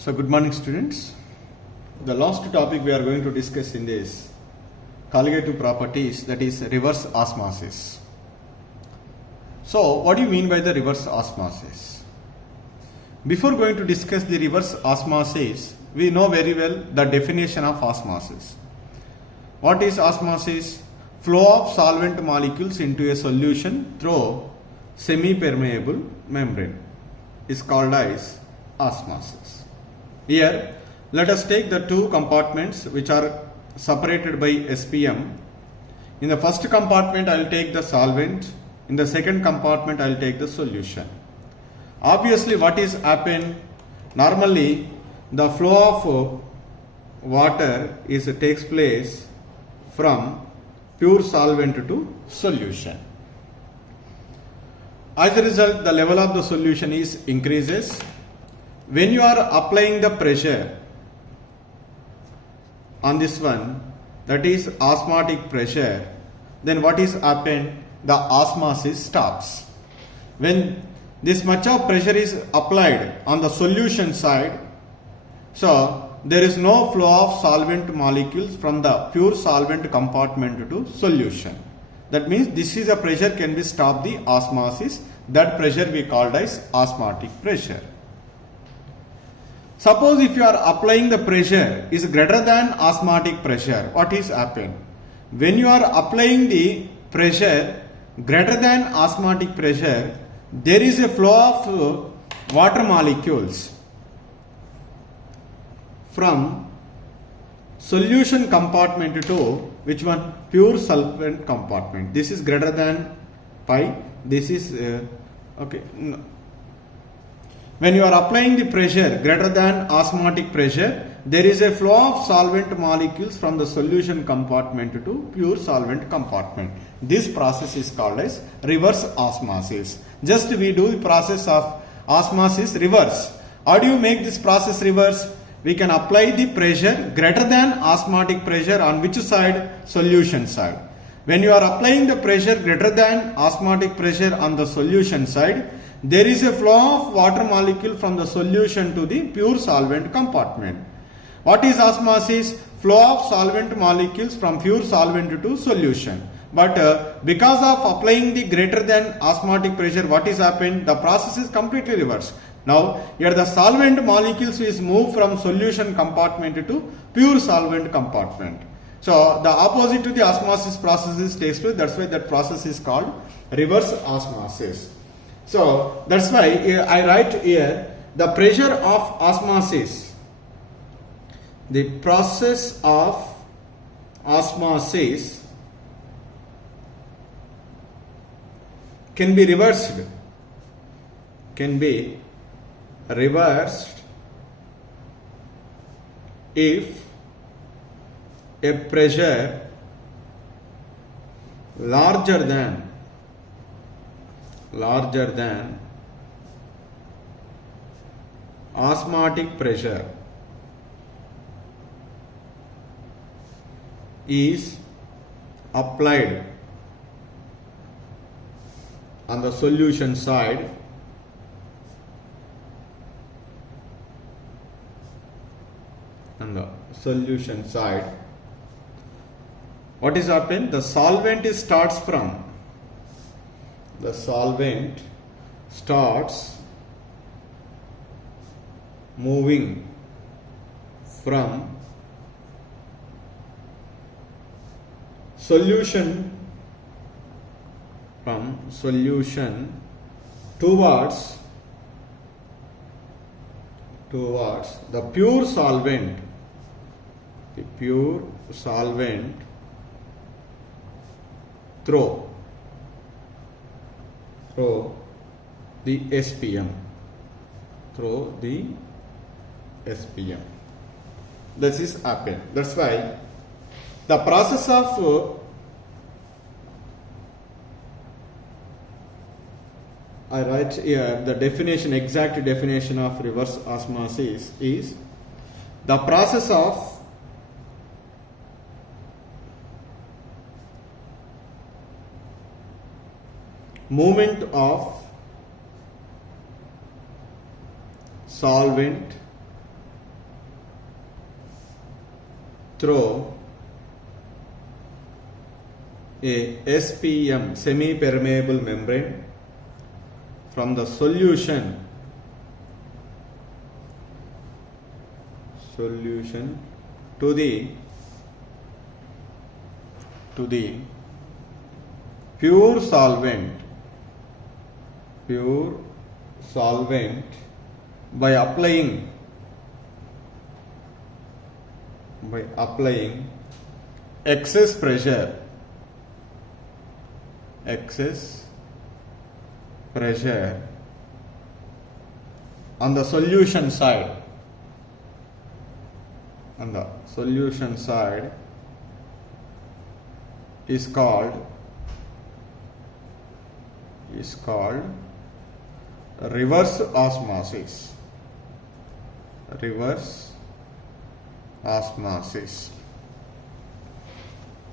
So good morning students. The last topic we are going to discuss in this colligative properties, that is reverse osmosis. So what do you mean by the reverse osmosis? Before going to discuss the reverse osmosis, we know very well the definition of osmosis. What is osmosis? Flow of solvent molecules into a solution through semi-permeable membrane is called as osmosis. Here, let us take the two compartments which are separated by SPM. In the first compartment, I will take the solvent. In the second compartment, I will take the solution. Obviously, what is happened? Normally, the flow of water takes place from pure solvent to solution. As a result, the level of the solution increases. When you are applying the pressure on this one, that is osmotic pressure, then what is happened? The osmosis stops. When this much of pressure is applied on the solution side, so there is no flow of solvent molecules from the pure solvent compartment to solution. That means this is a pressure can be stopped the osmosis. That pressure we called as osmotic pressure. Suppose if you are applying the pressure is greater than osmotic pressure, what is happened? When you are applying the pressure greater than osmotic pressure, there is a flow of water molecules from solution compartment to which one? Pure solvent compartment. This is greater than pi. This is okay. No. When you are applying the pressure greater than osmotic pressure, there is a flow of solvent molecules from the solution compartment to pure solvent compartment. This process is called as reverse osmosis. Just we do the process of osmosis reverse. How do you make this process reverse? We can apply the pressure greater than osmotic pressure on which side? Solution side. When you are applying the pressure greater than osmotic pressure on the solution side, there is a flow of water molecule from the solution to the pure solvent compartment. What is osmosis? Flow of solvent molecules from pure solvent to solution. But because of applying the greater than osmotic pressure, what is happened? The process is completely reversed. Now, here the solvent molecules is moved from solution compartment to pure solvent compartment. So, the opposite to the osmosis process takes place. That's why that process is called reverse osmosis. So, that's why I write here the pressure of osmosis. The process of osmosis can be reversed. Can be reversed if a pressure larger than osmotic pressure is applied on the solution side what is happened? The solvent starts moving from solution towards the pure solvent, through the SPM. This is happened. That's why the process of I write here the definition, exact definition of reverse osmosis is the process of movement of solvent through a SPM, semi-permeable membrane, from the solution to the pure solvent by applying excess pressure on the solution side. On the solution side is called reverse osmosis.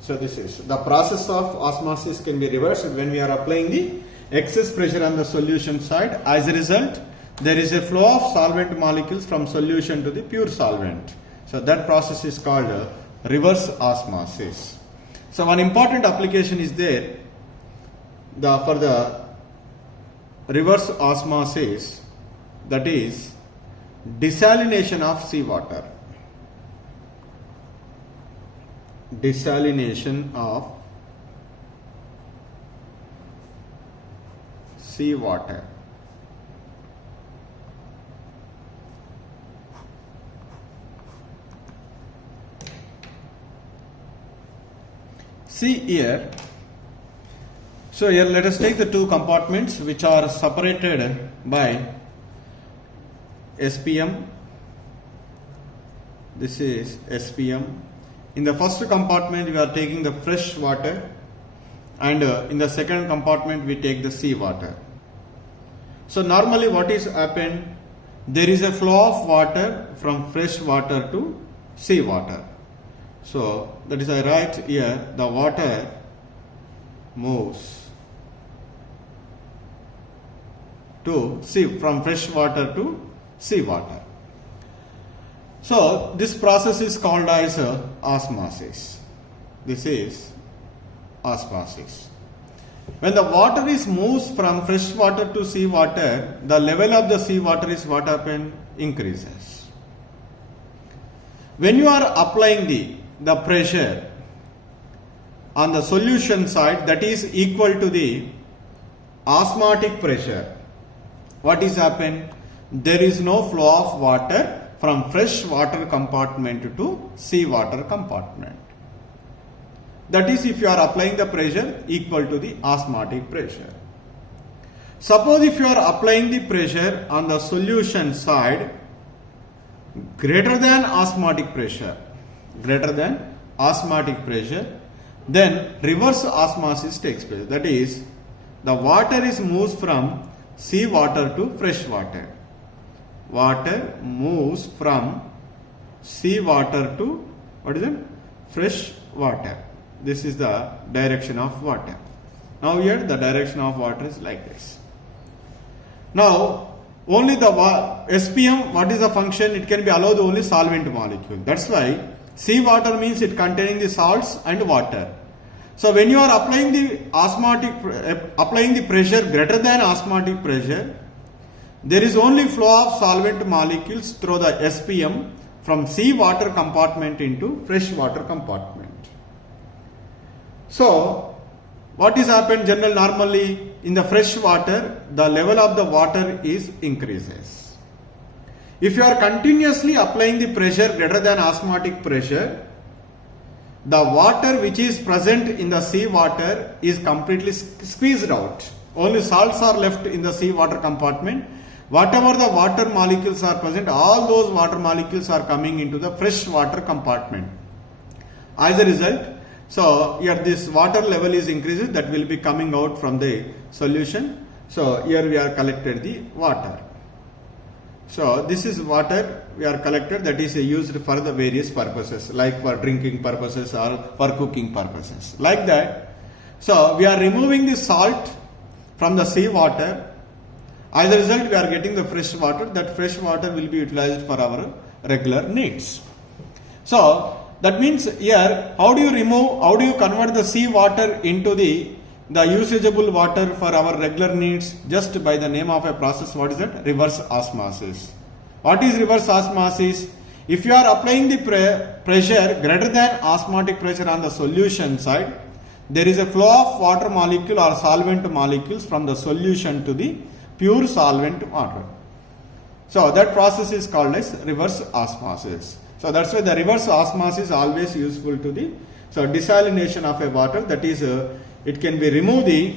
So this is the process of osmosis can be reversed when we are applying the excess pressure on the solution side. As a result, there is a flow of solvent molecules from solution to the pure solvent. So that process is called reverse osmosis. So one important application is there for the reverse osmosis, that is desalination of seawater. Desalination of seawater. See here. So here let us take the two compartments which are separated by SPM. This is SPM. In the first compartment we are taking the fresh water, and in the second compartment we take the sea water. So normally what is happened, there is a flow of water from fresh water to sea water. So that is I write here, the water moves to sea, from fresh water to sea water. So this process is called as osmosis. This is osmosis. When the water is moves from fresh water to sea water, the level of the sea water is what happen? Increases. When you are applying the pressure on the solution side, that is equal to the osmotic pressure, what is happen? There is no flow of water from fresh water compartment to sea water compartment. That is if you are applying the pressure equal to the osmotic pressure. Suppose if you are applying the pressure on the solution side greater than osmotic pressure, then reverse osmosis takes place. That is, the water is moves from sea water to fresh water. Water moves from sea water to fresh water. This is the direction of water. Now here the direction of water is like this. Now only the SPM, what is the function? It can be allowed only solvent molecule. That's why sea water means it containing the salts and water. So when you are applying the pressure greater than osmotic pressure, there is only flow of solvent molecules through the SPM from sea water compartment into fresh water compartment. So what is happened normally in the fresh water, the level of the water is increases. If you are continuously applying the pressure greater than osmotic pressure, the water which is present in the sea water is completely squeezed out. Only salts are left in the sea water compartment. Whatever the water molecules are present, all those water molecules are coming into the fresh water compartment. As a result, so here this water level is increases, that will be coming out from the solution. So here we are collected the water. So this is water we are collected, that is used for the various purposes, like for drinking purposes or for cooking purposes, like that. So we are removing the salt from the sea water. As a result, we are getting the fresh water. That fresh water will be utilized for our regular needs. So that means here, how do you convert the sea water into the usageable water for our regular needs? Just by the name of a process, what is that? Reverse osmosis. What is reverse osmosis? If you are applying the pressure greater than osmotic pressure on the solution side, there is a flow of water molecule or solvent molecules from the solution to the pure solvent water. So that process is called as reverse osmosis. So that's why the reverse osmosis is always useful to the desalination of a water, that is it can be remove the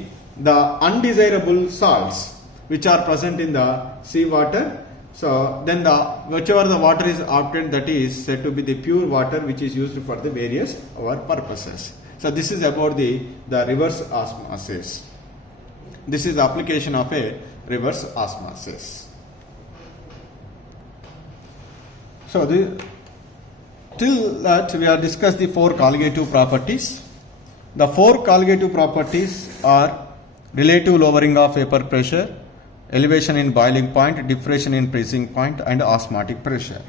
undesirable salts which are present in the sea water. So then whichever the water is obtained, that is said to be the pure water which is used for the various our purposes. So this is about the reverse osmosis. This is the application of a reverse osmosis. So till that we have discussed the 4 colligative properties. The 4 colligative properties are relative lowering of vapor pressure, elevation in boiling point, diffraction in freezing point, and osmotic pressure.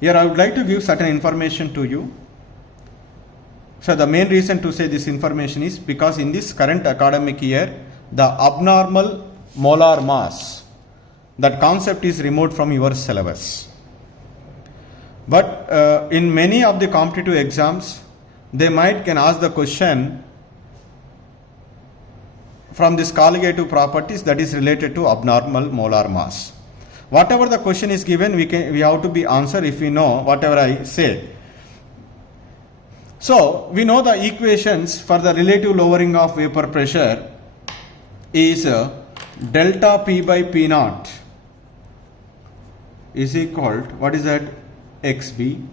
Here I would like to give certain information to you. So the main reason to say this information is because in this current academic year, the abnormal molar mass, that concept is removed from your syllabus. But in many of the competitive exams, they can ask the question from this colligative properties that is related to abnormal molar mass. Whatever the question is given, we have to be answer if we know whatever I say. So we know the equations for the relative lowering of vapor pressure is delta P by P naught is equal to, what is that, XB.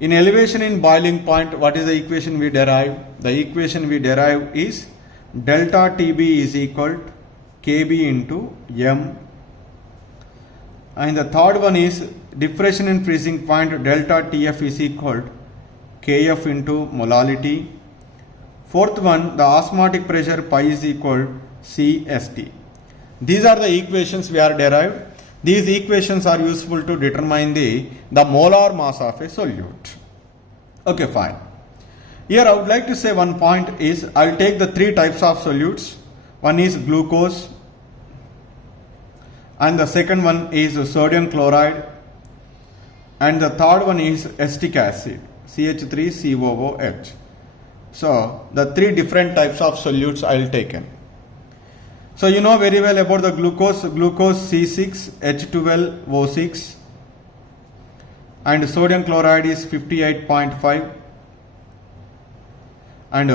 In elevation in boiling point, what is the equation we derive? The equation we derive is delta TB is equal to KB into M. And the third one is diffraction in freezing point, delta TF is equal to KF into molality. Fourth one, the osmotic pressure pi is equal to CST. These are the equations we are derived. These equations are useful to determine the molar mass of a solute. Okay, fine. Here I would like to say one point is, I will take the 3 types of solutes. One is glucose, and the second one is sodium chloride, and the third one is acetic acid, CH3COOH. So the 3 different types of solutes I will take in. So you know very well about the glucose C6H12O6, and sodium chloride is 58.5, and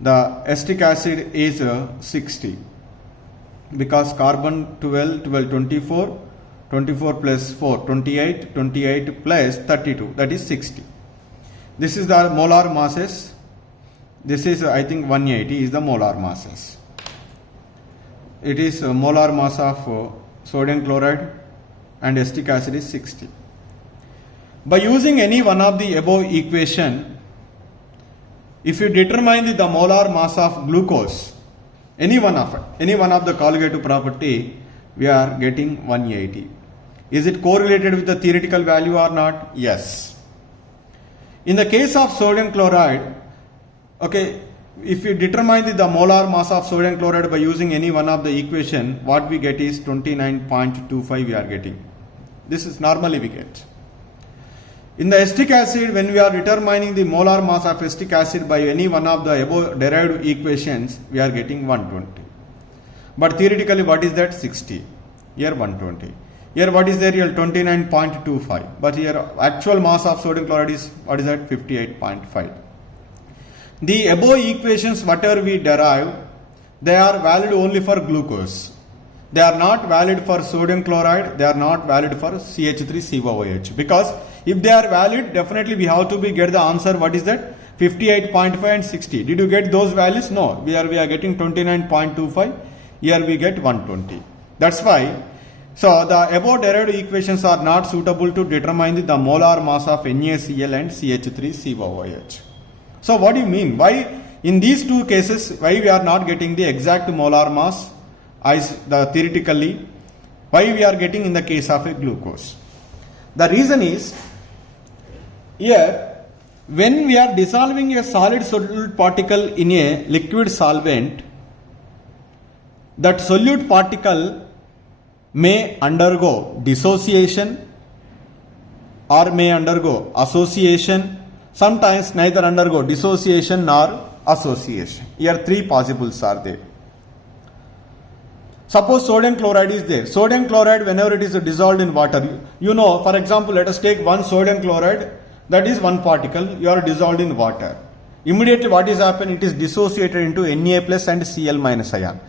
the acetic acid is 60, because carbon 12, 24 plus 4, 28 plus 32, that is 60. This is the molar masses. This is I think 180 is the molar masses. It is a molar mass of sodium chloride, and acetic acid is 60. By using any one of the above equation, if you determine the molar mass of glucose, any one of the colligative property, we are getting 180. Is it correlated with the theoretical value or not? Yes. In the case of sodium chloride, okay, if you determine the molar mass of sodium chloride by using any one of the equation, what we get is 29.25 we are getting. This is normally we get. In the acetic acid, when we are determining the molar mass of acetic acid by any one of the above derived equations, we are getting 120. But theoretically, what is that? 60. Here 120. Here what is there? Here 29.25. But here actual mass of sodium chloride is, what is that? 58.5. The above equations, whatever we derive, they are valid only for glucose. They are not valid for sodium chloride. They are not valid for CH3COOH. Because if they are valid, definitely we have to get the answer. What is that? 58.5 and 60. Did you get those values? No. We are getting 29.25. Here we get 120. That's why. So the above derived equations are not suitable to determine the molar mass of NaCl and CH3COOH. So what do you mean? Why in these 2 cases, why we are not getting the exact molar mass as theoretically, why we are getting in the case of a glucose? The reason is, here when we are dissolving a solid solute particle in a liquid solvent, that solute particle may undergo dissociation or may undergo association. Sometimes neither undergo dissociation nor association. Here three possibles are there. Suppose sodium chloride is there. Sodium chloride, whenever it is dissolved in water, you know, for example, let us take one sodium chloride, that is one particle, you are dissolved in water. Immediately what is happened? It is dissociated into Na plus and Cl minus ion.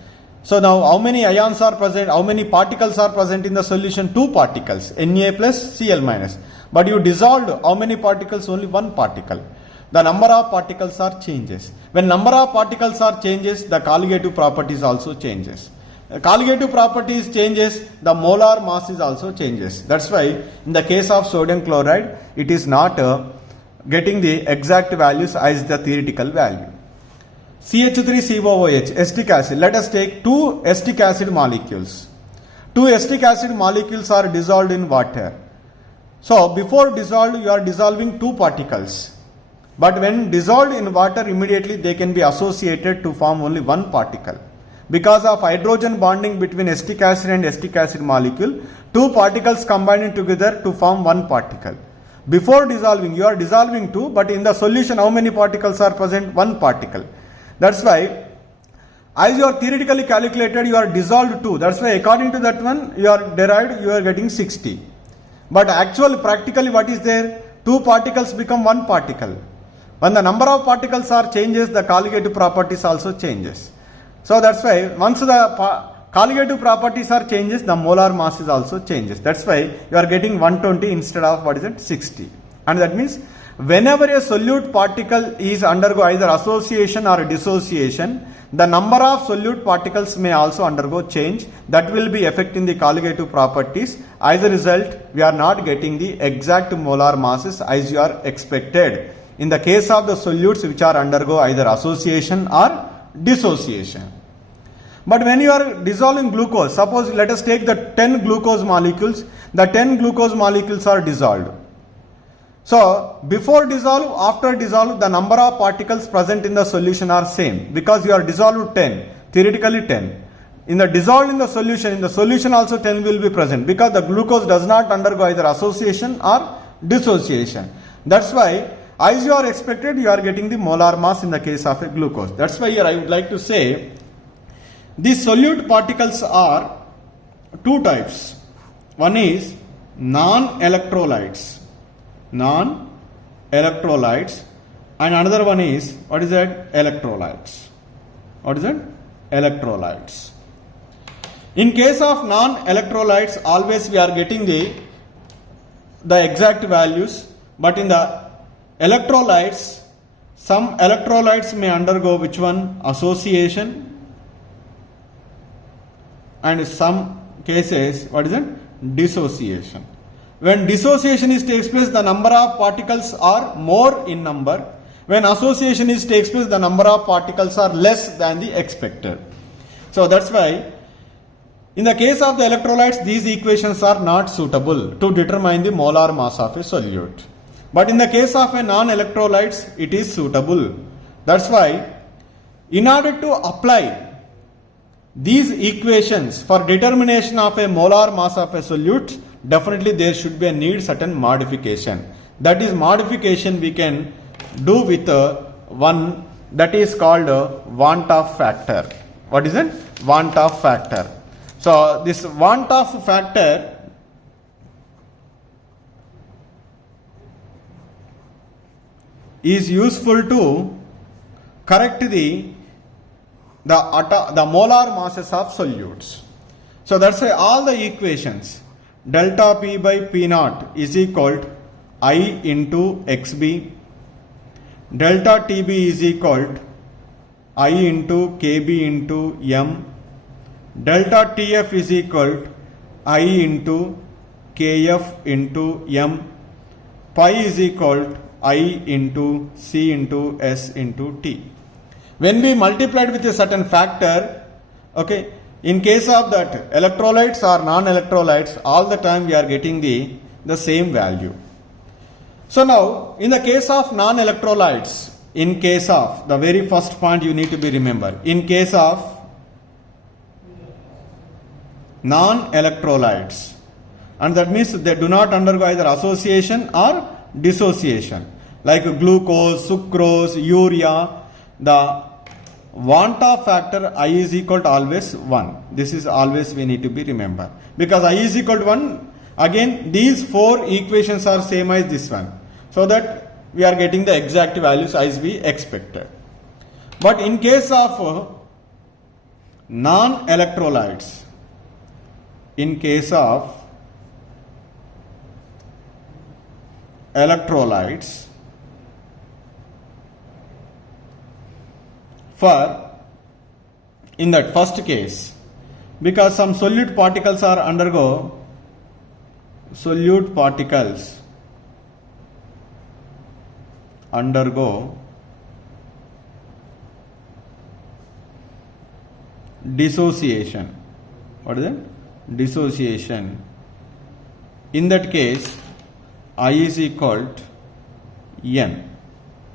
So now how many ions are present, how many particles are present in the solution? Two particles, Na plus Cl minus. But you dissolved how many particles? Only one particle. The number of particles are changes. When number of particles are changes, the colligative properties also changes. Colligative properties changes, the molar mass is also changes. That's why in the case of sodium chloride, it is not getting the exact values as the theoretical value. CH3COOH, acetic acid. Let us take two acetic acid molecules. Two acetic acid molecules are dissolved in water. So before dissolved, you are dissolving two particles. But when dissolved in water, immediately they can be associated to form only one particle. Because of hydrogen bonding between acetic acid and acetic acid molecule, two particles combined together to form one particle. Before dissolving, you are dissolving two, but in the solution, how many particles are present? One particle. That's why, as you are theoretically calculated, you are dissolved two. That's why, according to that one, you are derived, you are getting 60. But actually, practically, what is there? Two particles become one particle. When the number of particles are changes, the colligative properties also changes. So that's why once the colligative properties are changes, the molar mass is also changes. That's why you are getting 120 instead of 60. And that means whenever a solute particle is undergo either association or dissociation, the number of solute particles may also undergo change. That will be affecting the colligative properties. As a result, we are not getting the exact molar masses as you are expected in the case of the solutes which are undergo either association or dissociation. But when you are dissolving glucose, suppose let us take the 10 glucose molecules, the 10 glucose molecules are dissolved. So before dissolve, after dissolve, the number of particles present in the solution are same because you are dissolved 10, theoretically 10. In the dissolved in the solution also 10 will be present because the glucose does not undergo either association or dissociation. That's why as you are expected, you are getting the molar mass in the case of a glucose. That's why here I would like to say these solute particles are two types. One is non-electrolytes, and another one is, what is that? Electrolytes. What is that? Electrolytes. In case of non-electrolytes, always we are getting the exact values, but in the electrolytes, some electrolytes may undergo which one? Association, and in some cases, what is it? Dissociation. When dissociation takes place, the number of particles are more in number. When association takes place, the number of particles are less than the expected. So that's why in the case of the electrolytes, these equations are not suitable to determine the molar mass of a solute. But in the case of a non-electrolytes, it is suitable. That's why in order to apply these equations for determination of a molar mass of a solute, definitely there should be a need certain modification. That is modification we can do with one that is called want of factor. What is it? Want of factor. So this want of factor is useful to correct the molar masses of solutes. So that's why all the equations delta P by P naught is equal to I into XB, delta TB is equal to I into KB into M, delta TF is equal to I into KF into M, pi is equal to I into C into S into T. When we multiplied with a certain factor, okay, in case of that electrolytes or non-electrolytes, all the time we are getting the same value. So now, in the case of non-electrolytes, in case of the very first point you need to be remembered, in case of non-electrolytes, and that means they do not undergo either association or dissociation, like glucose, sucrose, urea, the Vanta factor I is equal to always 1. This is always we need to be remembered, because I is equal to 1. Again, these four equations are same as this one, so that we are getting the exact values as we expected. But in case of non-electrolytes, in case of electrolytes, for in that first case, because some solute particles are undergo dissociation. What is it? Dissociation. In that case, I is equal to N.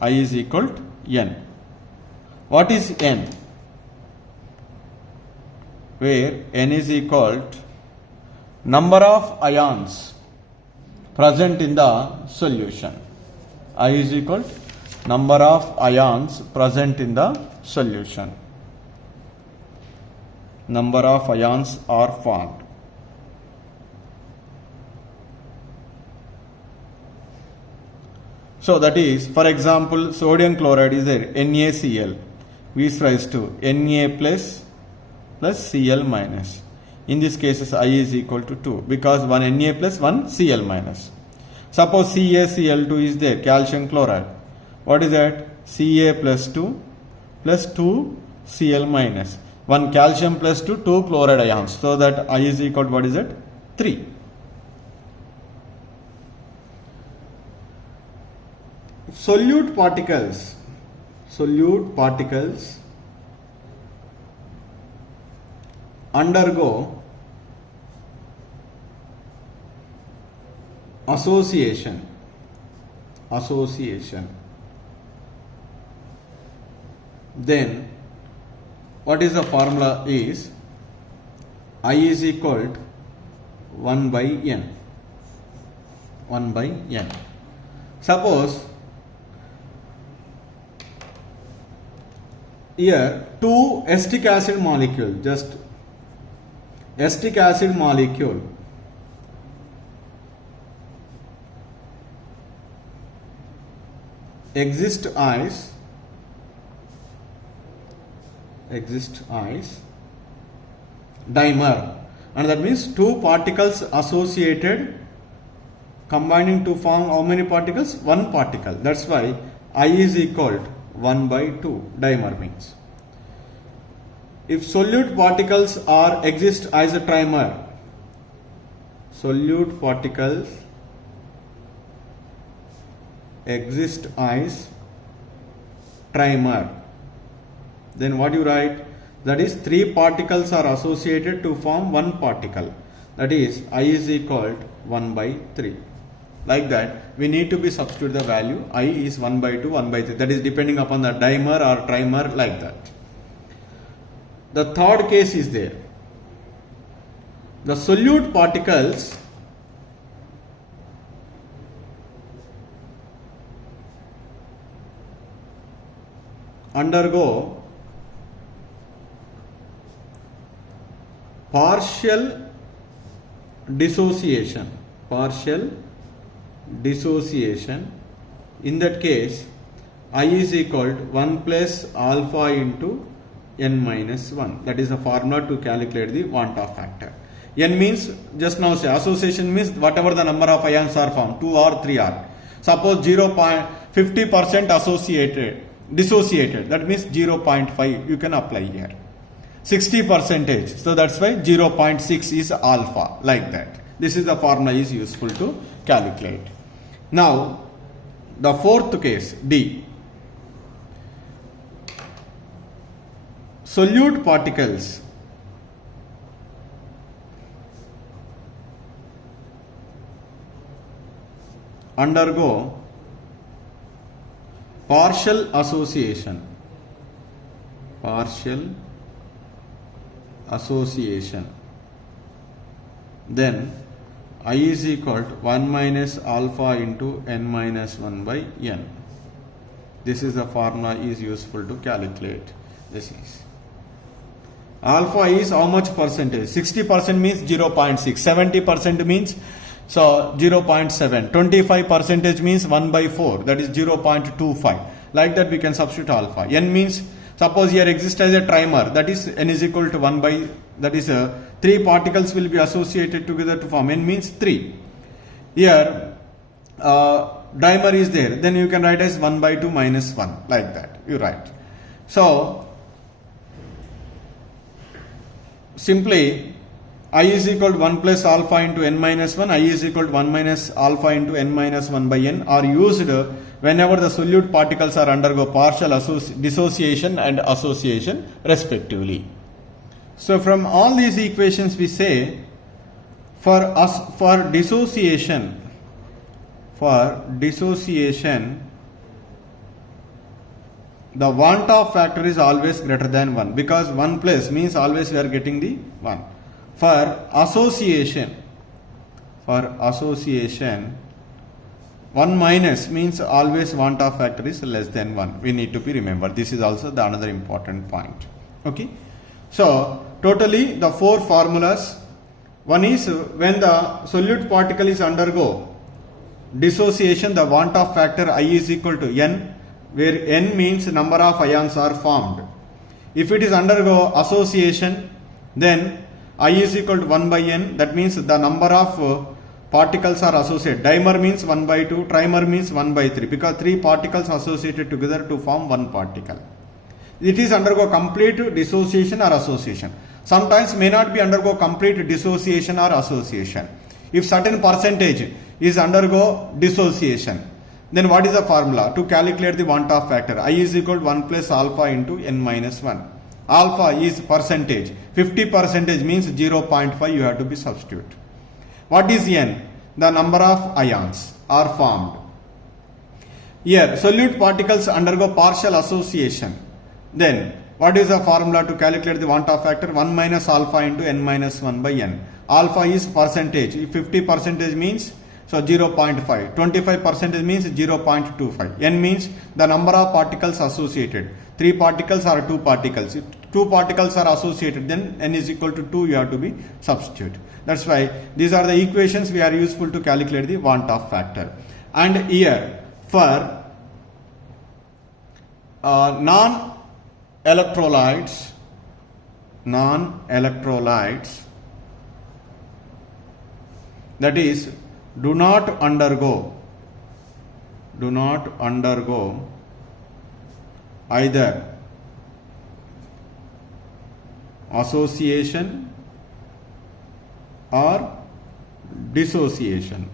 I is equal to N. What is N? Where N is equal to number of ions present in the solution. I is equal to number of ions present in the solution. Number of ions are formed. So that is, for example, sodium chloride is there, NaCl, we rise to Na plus Cl minus. In this case, I is equal to 2, because one Na plus one Cl minus. Suppose CaCl2 is there, calcium chloride. What is that? Ca plus 2 Cl minus. One calcium plus 2 chloride ions. So that I is equal to what is it? 3. Solute particles undergo association. Then what is the formula is I is equal to 1 by N. Suppose here two acetic acid molecule, just acetic acid molecule exist as dimer, and that means two particles associated combining to form how many particles? One particle. That's why I is equal to 1 by 2, dimer means. If solute particles exist as a trimer, solute particles exist as trimer, then what you write? That is, three particles are associated to form one particle. That is, I is equal to 1 by 3. Like that, we need to be substitute the value. I is 1 by 2, 1 by 3. That is depending upon the dimer or trimer, like that. The third case is there. The solute particles undergo partial dissociation. In that case, I is equal to 1 plus alpha into N minus 1. That is the formula to calculate the Vanta factor. N means, just now say, association means whatever the number of ions are formed, 2 or 3 are. Suppose 0.50% dissociated, that means 0.5 you can apply here. 60%, so that's why 0.6 is alpha, like that. This is the formula is useful to calculate. Now, the fourth case, D. Solute particles undergo partial association, then I is equal to 1 minus alpha into n minus 1 by n. This is the formula is useful to calculate this is. Alpha is how much percentage? 60% means 0.6, 70% means 0.7, 25% means 1 by 4, that is 0.25. Like that we can substitute alpha. N means, suppose here exists as a trimer, that is n is equal to 1 by, that is 3 particles will be associated together to form, n means 3. Here dimer is there, then you can write as 1 by 2 minus 1, like that you write. So simply I is equal to 1 plus alpha into n minus 1, I is equal to 1 minus alpha into n minus 1 by n are used whenever the solute particles are undergo partial dissociation and association respectively. So from all these equations we say for dissociation the want of factor is always greater than 1, because 1 plus means always we are getting the 1. For association 1 minus means always want of factor is less than 1. We need to be remembered. This is also the another important point. Okay. So totally the 4 formulas. One is when the solute particle is undergo dissociation, the want of factor I is equal to n, where n means number of ions are formed. If it is undergo association, then I is equal to 1 by n, that means the number of particles are associated. Dimer means 1 by 2, trimer means 1 by 3, because 3 particles associated together to form 1 particle. It is undergo complete dissociation or association. Sometimes may not be undergo complete dissociation or association. If certain percentage is undergo dissociation, then what is the formula to calculate the want of factor? I is equal to 1 plus alpha into n minus 1. Alpha is percentage. 50% means 0.5 you have to be substitute. What is n? The number of ions are formed. Here solute particles undergo partial association. Then what is the formula to calculate the want of factor? 1 minus alpha into n minus 1 by n. Alpha is percentage. If 50% means 0.5. 25% means 0.25. N means the number of particles associated. 3 particles or 2 particles. If 2 particles are associated, then n is equal to 2 you have to be substitute. That's why these are the equations we are useful to calculate the want of factor. And here for non-electrolytes, that is do not undergo either association or dissociation.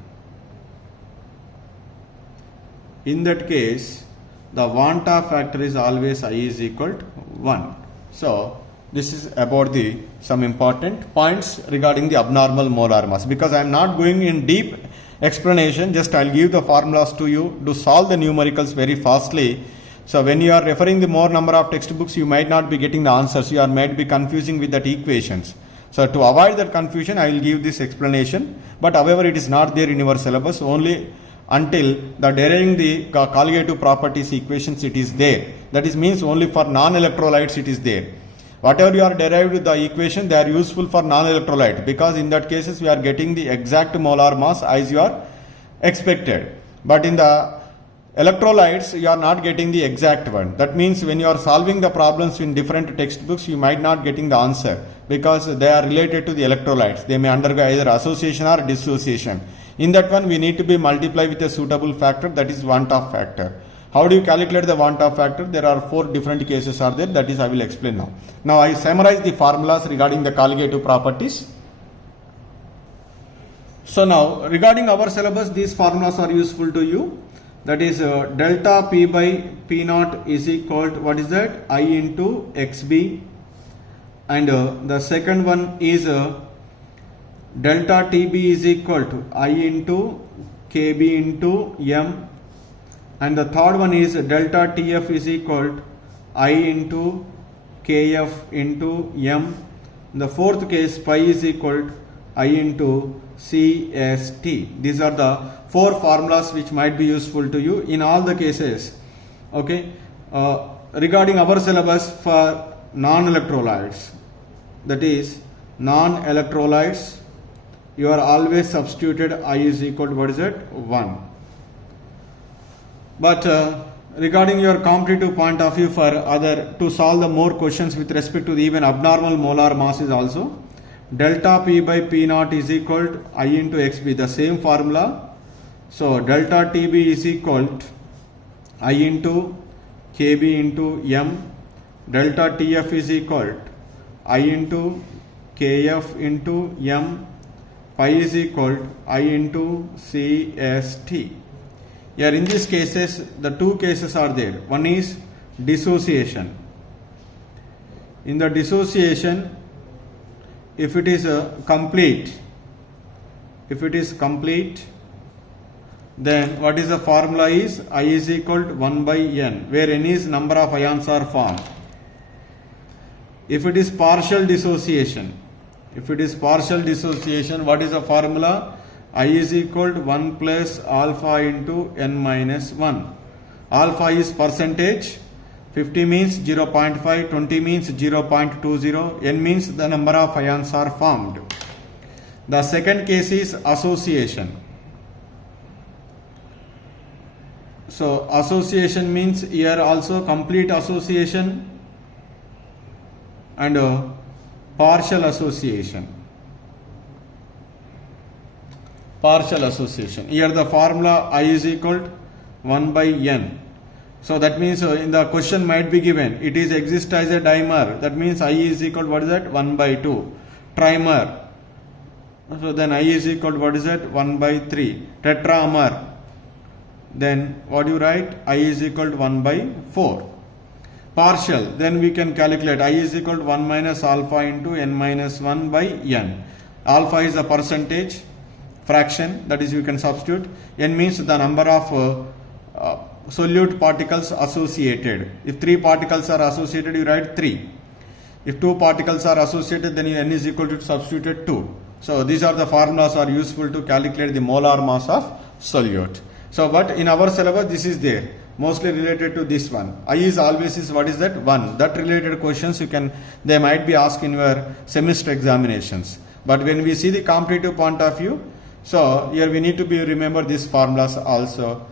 In that case, the want of factor is always I is equal to 1. So this is about the some important points regarding the abnormal molar mass. Because I am not going in deep explanation, just I will give the formulas to you to solve the numericals very fastly. So when you are referring the more number of textbooks, you might not be getting the answers. You are might be confusing with that equations. So to avoid that confusion, I will give this explanation. But however, it is not there in your syllabus. Only until the deriving the colligative properties equations it is there. That is means only for non-electrolytes it is there. Whatever you are derived with the equation, they are useful for non-electrolyte, because in that cases we are getting the exact molar mass as you are expected. But in the electrolytes you are not getting the exact one. That means when you are solving the problems in different textbooks, you might not getting the answer, because they are related to the electrolytes. They may undergo either association or dissociation. In that one we need to be multiply with a suitable factor, that is want of factor. How do you calculate the want of factor? There are 4 different cases are there, that is I will explain now. Now I summarize the formulas regarding the colligative properties. So now regarding our syllabus, these formulas are useful to you. That is delta P by P naught is equal to, what is that? I into XB. And the second one is delta TB is equal to I into KB into M. And the third one is delta TF is equal to I into KF into M. In the fourth case, pi is equal to I into CST. These are the four formulas which might be useful to you in all the cases. Okay. Regarding our syllabus for non-electrolytes, that is non-electrolytes, you are always substituted I is equal to what is it? 1. But regarding your competitive point of view for other, to solve the more questions with respect to the even abnormal molar mass is also delta P by P naught is equal to I into XB, the same formula. So delta TB is equal to I into KB into M. Delta TF is equal to I into KF into M. Pi is equal to I into CST. Here in these cases, the two cases are there. One is dissociation. In the dissociation, if it is complete, then what is the formula is I is equal to 1 by N, where N is number of ions are formed. If it is partial dissociation, what is the formula? I is equal to 1 plus alpha into N minus 1. Alpha is percentage, 50 means 0.5, 20 means 0.20, N means the number of ions are formed. The second case is association. So association means here also complete association and partial association. Here the formula I is equal to 1 by N. So that means in the question might be given, it is exist as a dimer. That means I is equal to what is that? 1 by 2. Trimer. So then I is equal to what is that? 1 by 3. Tetramer. Then what do you write? I is equal to 1 by 4. Partial. Then we can calculate I is equal to 1 minus alpha into N minus 1 by N. Alpha is the percentage fraction, that is you can substitute. N means the number of solute particles associated. If 3 particles are associated, you write 3. If 2 particles are associated, then N is equal to substituted 2. So these are the formulas are useful to calculate the molar mass of solute. So but in our syllabus this is there, mostly related to this one. I is always is what is that? 1. That related questions they might be asked in your semester examinations. But when we see the competitive point of view, so here we need to remember these formulas also.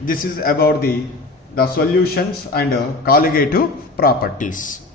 This is about the solutions and colligative properties.